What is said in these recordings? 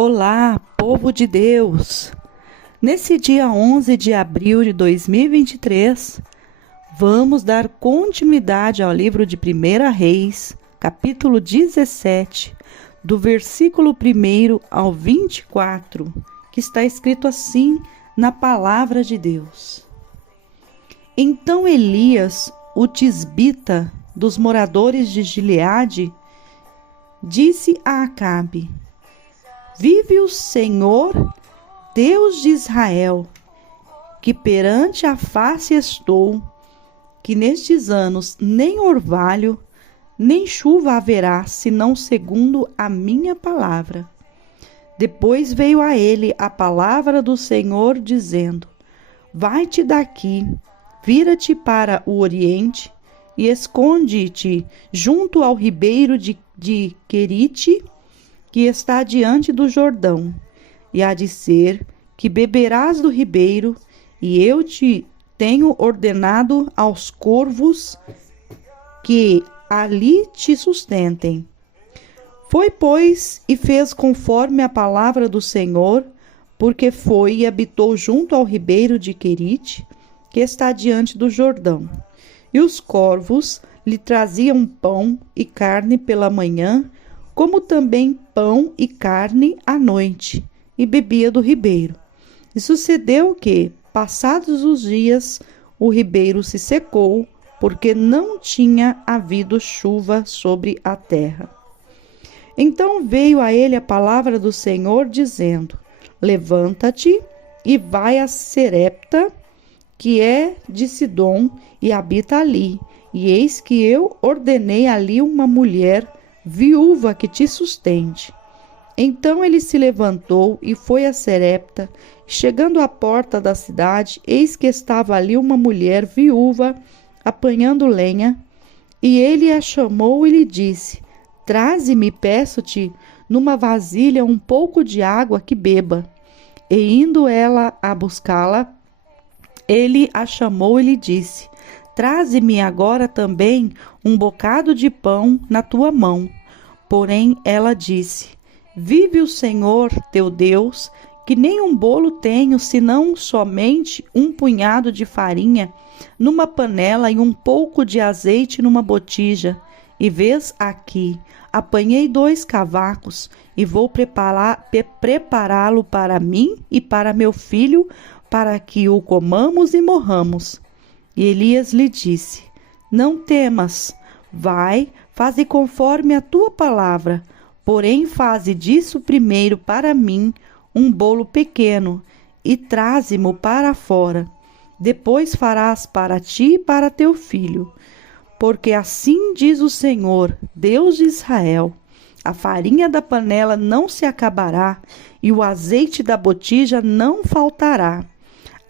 Olá, povo de Deus! Nesse dia 11 de abril de 2023, vamos dar continuidade ao livro de 1 Reis, capítulo 17, do versículo 1 ao 24, que está escrito assim na palavra de Deus. Então Elias, o tisbita dos moradores de Gileade, disse a Acabe: Vive o Senhor, Deus de Israel, que perante a face estou, que nestes anos nem orvalho, nem chuva haverá, senão segundo a minha palavra. Depois veio a ele a palavra do Senhor, dizendo: Vai-te daqui, vira-te para o oriente, e esconde-te junto ao ribeiro de Querite, que está diante do Jordão, e há de ser que beberás do ribeiro, e eu te tenho ordenado aos corvos que ali te sustentem. Foi, pois, e fez conforme a palavra do Senhor, porque foi e habitou junto ao ribeiro de Querite, que está diante do Jordão. E os corvos lhe traziam pão e carne pela manhã, como também pão e carne à noite, e bebia do ribeiro. E sucedeu que, passados os dias, o ribeiro se secou, porque não tinha havido chuva sobre a terra. Então veio a ele a palavra do Senhor, dizendo: Levanta-te e vai a Serepta, que é de Sidom, e habita ali. E eis que eu ordenei ali uma mulher viúva que te sustente. Então ele se levantou e foi a Serepta. Chegando à porta da cidade, eis que estava ali uma mulher viúva apanhando lenha. E ele a chamou e lhe disse: Traze-me, peço-te, numa vasilha um pouco de água que beba. E indo ela a buscá-la, ele a chamou e lhe disse: Traze-me agora também um bocado de pão na tua mão. Porém ela disse: Vive o Senhor teu Deus, que nem um bolo tenho, senão somente um punhado de farinha numa panela e um pouco de azeite numa botija. E vês aqui, apanhei 2 cavacos e vou prepará-lo para mim e para meu filho, para que o comamos e morramos. E Elias lhe disse: Não temas, vai, faze conforme a tua palavra, porém faze disso primeiro para mim um bolo pequeno, e traze-mo para fora. Depois farás para ti e para teu filho. Porque assim diz o Senhor, Deus de Israel: a farinha da panela não se acabará, e o azeite da botija não faltará,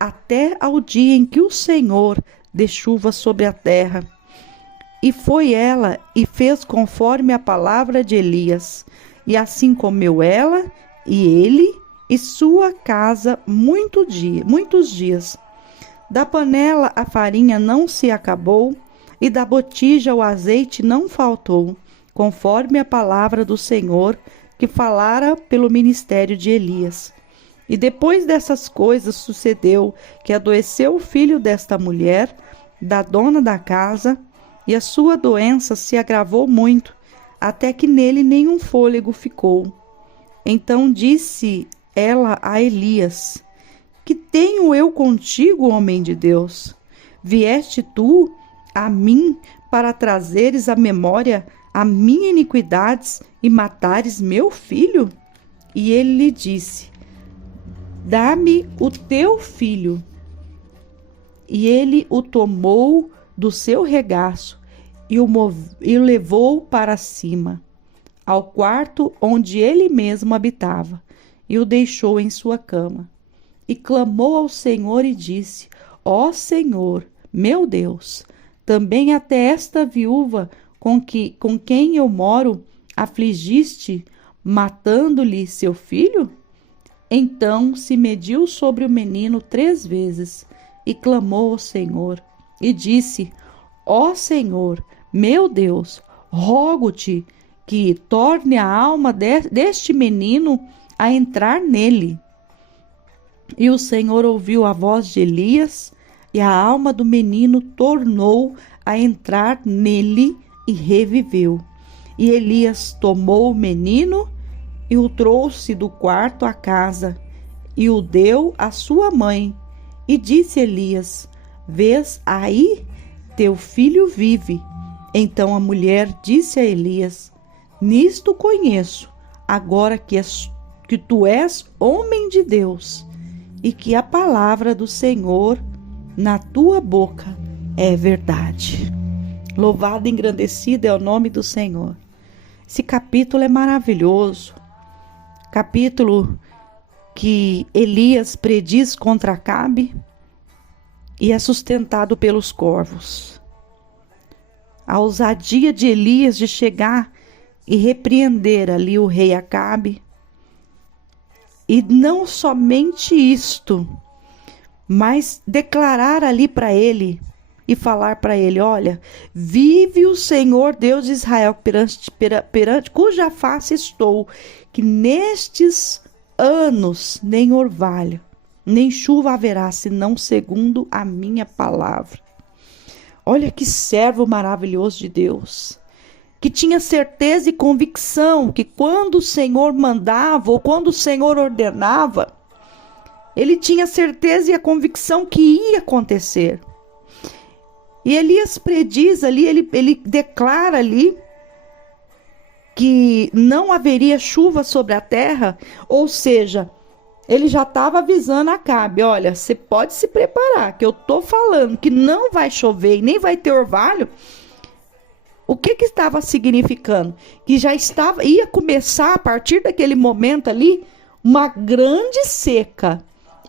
até ao dia em que o Senhor dê chuva sobre a terra. E foi ela e fez conforme a palavra de Elias. E assim comeu ela e ele e sua casa muitos dias. Da panela a farinha não se acabou, e da botija o azeite não faltou, conforme a palavra do Senhor que falara pelo ministério de Elias. E depois dessas coisas sucedeu que adoeceu o filho desta mulher, da dona da casa, e a sua doença se agravou muito, até que nele nenhum fôlego ficou. Então disse ela a Elias: Que tenho eu contigo, homem de Deus? Vieste tu a mim para trazeres à memória a minha iniquidades e matares meu filho? E ele lhe disse: Dá-me o teu filho. E ele o tomou do seu regaço e o levou para cima, ao quarto onde ele mesmo habitava, e o deixou em sua cama. E clamou ao Senhor e disse: Ó Senhor, meu Deus, também até esta viúva com quem eu moro afligiste, matando-lhe seu filho? Então se mediu sobre o menino 3 vezes, e clamou ao Senhor, e disse: Ó Senhor, meu Deus, rogo-te que torne a alma deste menino a entrar nele. E o Senhor ouviu a voz de Elias, e a alma do menino tornou a entrar nele e reviveu. E Elias tomou o menino e o trouxe do quarto à casa, e o deu à sua mãe. E disse Elias: vês aí, teu filho vive. Então a mulher disse a Elias: nisto conheço, agora que tu és homem de Deus, e que a palavra do Senhor na tua boca é verdade. Louvado e engrandecido é o nome do Senhor. Esse capítulo é maravilhoso. Capítulo que Elias prediz contra Acabe e é sustentado pelos corvos. A ousadia de Elias de chegar e repreender ali o rei Acabe. E não somente isto, mas declarar ali para ele e falar para ele: olha, vive o Senhor Deus de Israel, perante cuja face estou, que nestes anos nem orvalho, nem chuva haverá, senão segundo a minha palavra. Olha que servo maravilhoso de Deus, que tinha certeza e convicção que quando o Senhor mandava ou quando o Senhor ordenava, ele tinha certeza e a convicção que ia acontecer. E Elias prediz ali, ele declara ali que não haveria chuva sobre a terra, ou seja, ele já estava avisando Acabe: olha, você pode se preparar, que eu estou falando que não vai chover e nem vai ter orvalho. O que estava significando? Que já ia começar a partir daquele momento ali uma grande seca.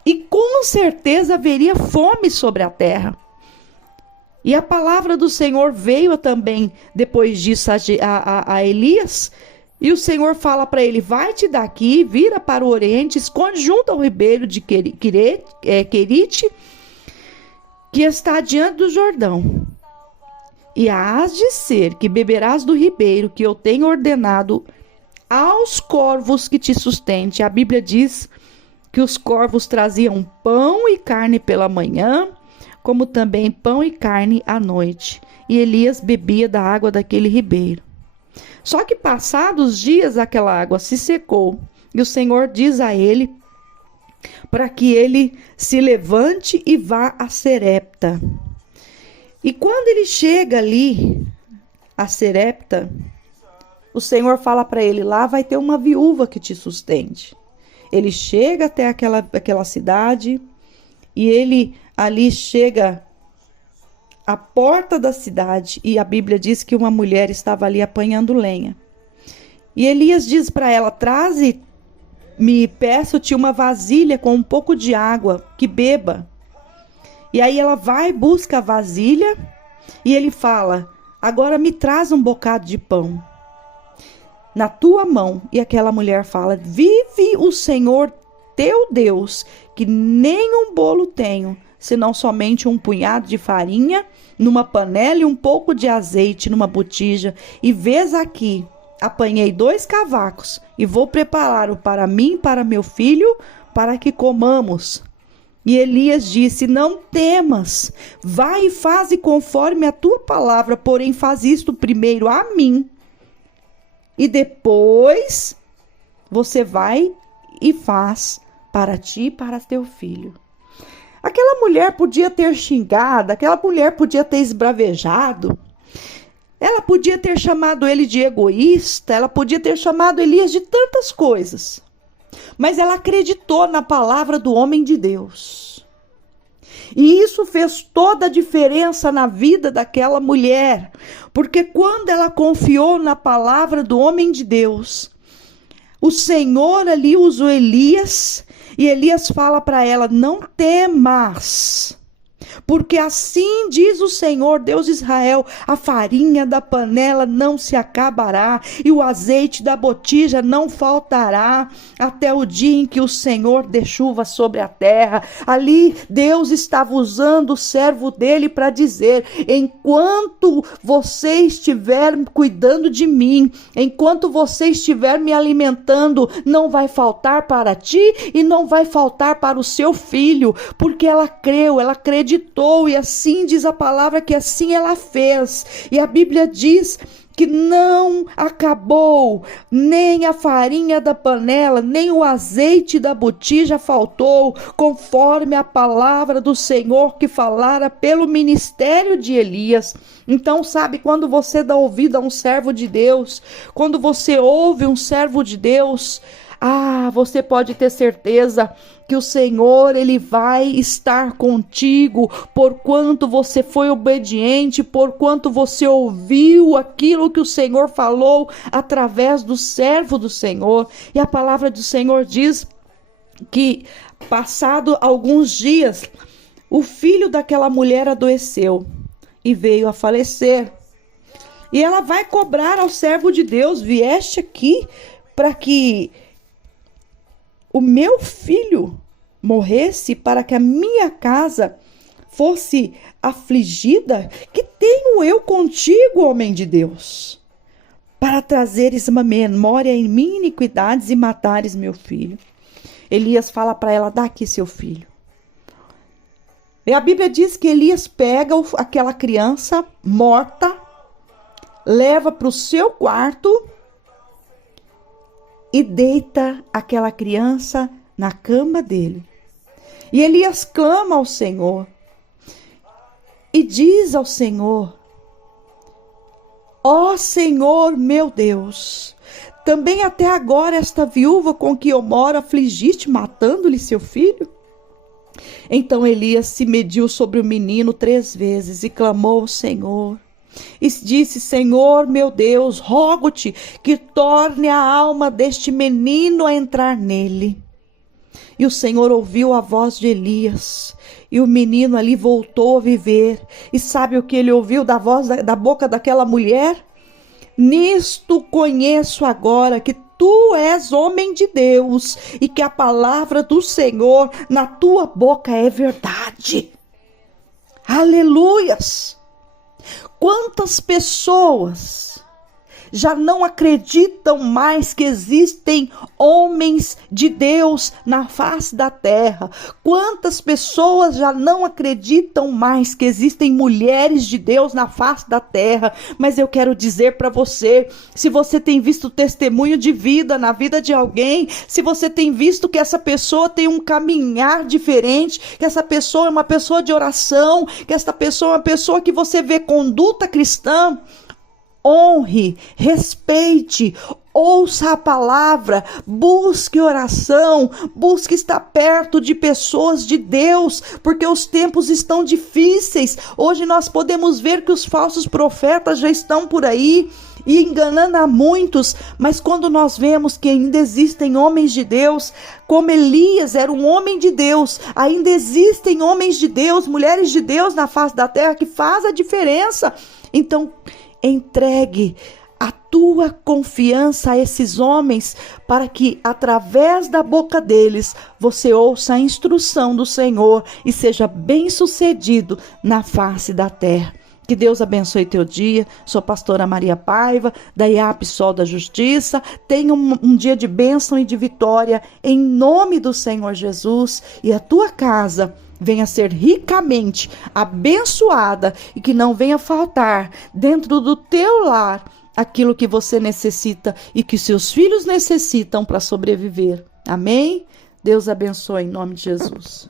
E com certeza haveria fome sobre a terra. E a palavra do Senhor veio também depois disso a Elias. E o Senhor fala para ele: vai-te daqui, vira para o oriente, esconde junto ao ribeiro de Querite, que está diante do Jordão. E hás de ser que beberás do ribeiro que eu tenho ordenado aos corvos que te sustente. A Bíblia diz que os corvos traziam pão e carne pela manhã, como também pão e carne à noite. E Elias bebia da água daquele ribeiro. Só que passados dias aquela água se secou. E o Senhor diz a ele para que ele se levante e vá a Serepta. E quando ele chega ali, a Serepta, o Senhor fala para ele: lá vai ter uma viúva que te sustente. Ele chega até aquela cidade e ele ali chega à porta da cidade e a Bíblia diz que uma mulher estava ali apanhando lenha. E Elias diz para ela: traze-me, peço-te uma vasilha com um pouco de água, que beba. E aí ela vai, busca a vasilha e ele fala: agora me traz um bocado de pão na tua mão. E aquela mulher fala: vive o Senhor teu Deus, que nem um bolo tenho, senão somente um punhado de farinha numa panela e um pouco de azeite numa botija. E vês aqui, apanhei 2 cavacos e vou preparar-o para mim e para meu filho, para que comamos. E Elias disse: não temas, vai e faze conforme a tua palavra, porém faz isto primeiro a mim, e depois você vai e faz para ti e para teu filho. Aquela mulher podia ter xingado, aquela mulher podia ter esbravejado, ela podia ter chamado ele de egoísta, ela podia ter chamado Elias de tantas coisas. Mas ela acreditou na palavra do homem de Deus. E isso fez toda a diferença na vida daquela mulher. Porque quando ela confiou na palavra do homem de Deus, o Senhor ali usou Elias. E Elias fala para ela: não temas. Porque assim diz o Senhor, Deus de Israel: a farinha da panela não se acabará, e o azeite da botija não faltará, até o dia em que o Senhor dê chuva sobre a terra. Ali Deus estava usando o servo dele para dizer: enquanto você estiver cuidando de mim, enquanto você estiver me alimentando, não vai faltar para ti e não vai faltar para o seu filho, porque ela creu, ela acreditou, e assim diz a palavra que assim ela fez. E a Bíblia diz que não acabou, nem a farinha da panela, nem o azeite da botija faltou, conforme a palavra do Senhor que falara pelo ministério de Elias. Então, sabe, quando você dá ouvido a um servo de Deus, quando você ouve um servo de Deus, você pode ter certeza que o Senhor, Ele vai estar contigo, porquanto você foi obediente, porquanto você ouviu aquilo que o Senhor falou através do servo do Senhor. E a palavra do Senhor diz que, passado alguns dias, o filho daquela mulher adoeceu e veio a falecer. E ela vai cobrar ao servo de Deus: vieste aqui para que o meu filho morresse, para que a minha casa fosse afligida? Que tenho eu contigo, homem de Deus, para trazeres uma memória em mim iniquidades e matares meu filho? Elias fala para ela: dá aqui seu filho. E a Bíblia diz que Elias pega aquela criança morta, leva para o seu quarto e deita aquela criança na cama dele. E Elias clama ao Senhor e diz ao Senhor: ó Senhor meu Deus, também até agora esta viúva com que eu moro afligiste, matando-lhe seu filho? Então Elias se mediu sobre o menino 3 vezes e clamou ao Senhor. E disse: Senhor meu Deus, rogo-te que torne a alma deste menino a entrar nele. E o Senhor ouviu a voz de Elias, e o menino ali voltou a viver. E sabe o que ele ouviu da voz da boca daquela mulher? Nisto conheço agora que tu és homem de Deus, e que a palavra do Senhor na tua boca é verdade. Aleluias! Quantas pessoas já não acreditam mais que existem homens de Deus na face da terra? Quantas pessoas já não acreditam mais que existem mulheres de Deus na face da terra? Mas eu quero dizer para você, se você tem visto testemunho de vida na vida de alguém, se você tem visto que essa pessoa tem um caminhar diferente, que essa pessoa é uma pessoa de oração, que essa pessoa é uma pessoa que você vê conduta cristã, honre, respeite, ouça a palavra, busque oração, busque estar perto de pessoas de Deus, porque os tempos estão difíceis. Hoje nós podemos ver que os falsos profetas já estão por aí e enganando a muitos, mas quando nós vemos que ainda existem homens de Deus, como Elias era um homem de Deus, ainda existem homens de Deus, mulheres de Deus na face da terra que faz a diferença. Então, entregue a tua confiança a esses homens, para que através da boca deles você ouça a instrução do Senhor e seja bem-sucedido na face da terra. Que Deus abençoe teu dia. Sou pastora Maria Paiva, da IAP Sol da Justiça. Tenha um dia de bênção e de vitória em nome do Senhor Jesus, e a tua casa venha ser ricamente abençoada e que não venha faltar dentro do teu lar aquilo que você necessita e que seus filhos necessitam para sobreviver. Amém? Deus abençoe em nome de Jesus.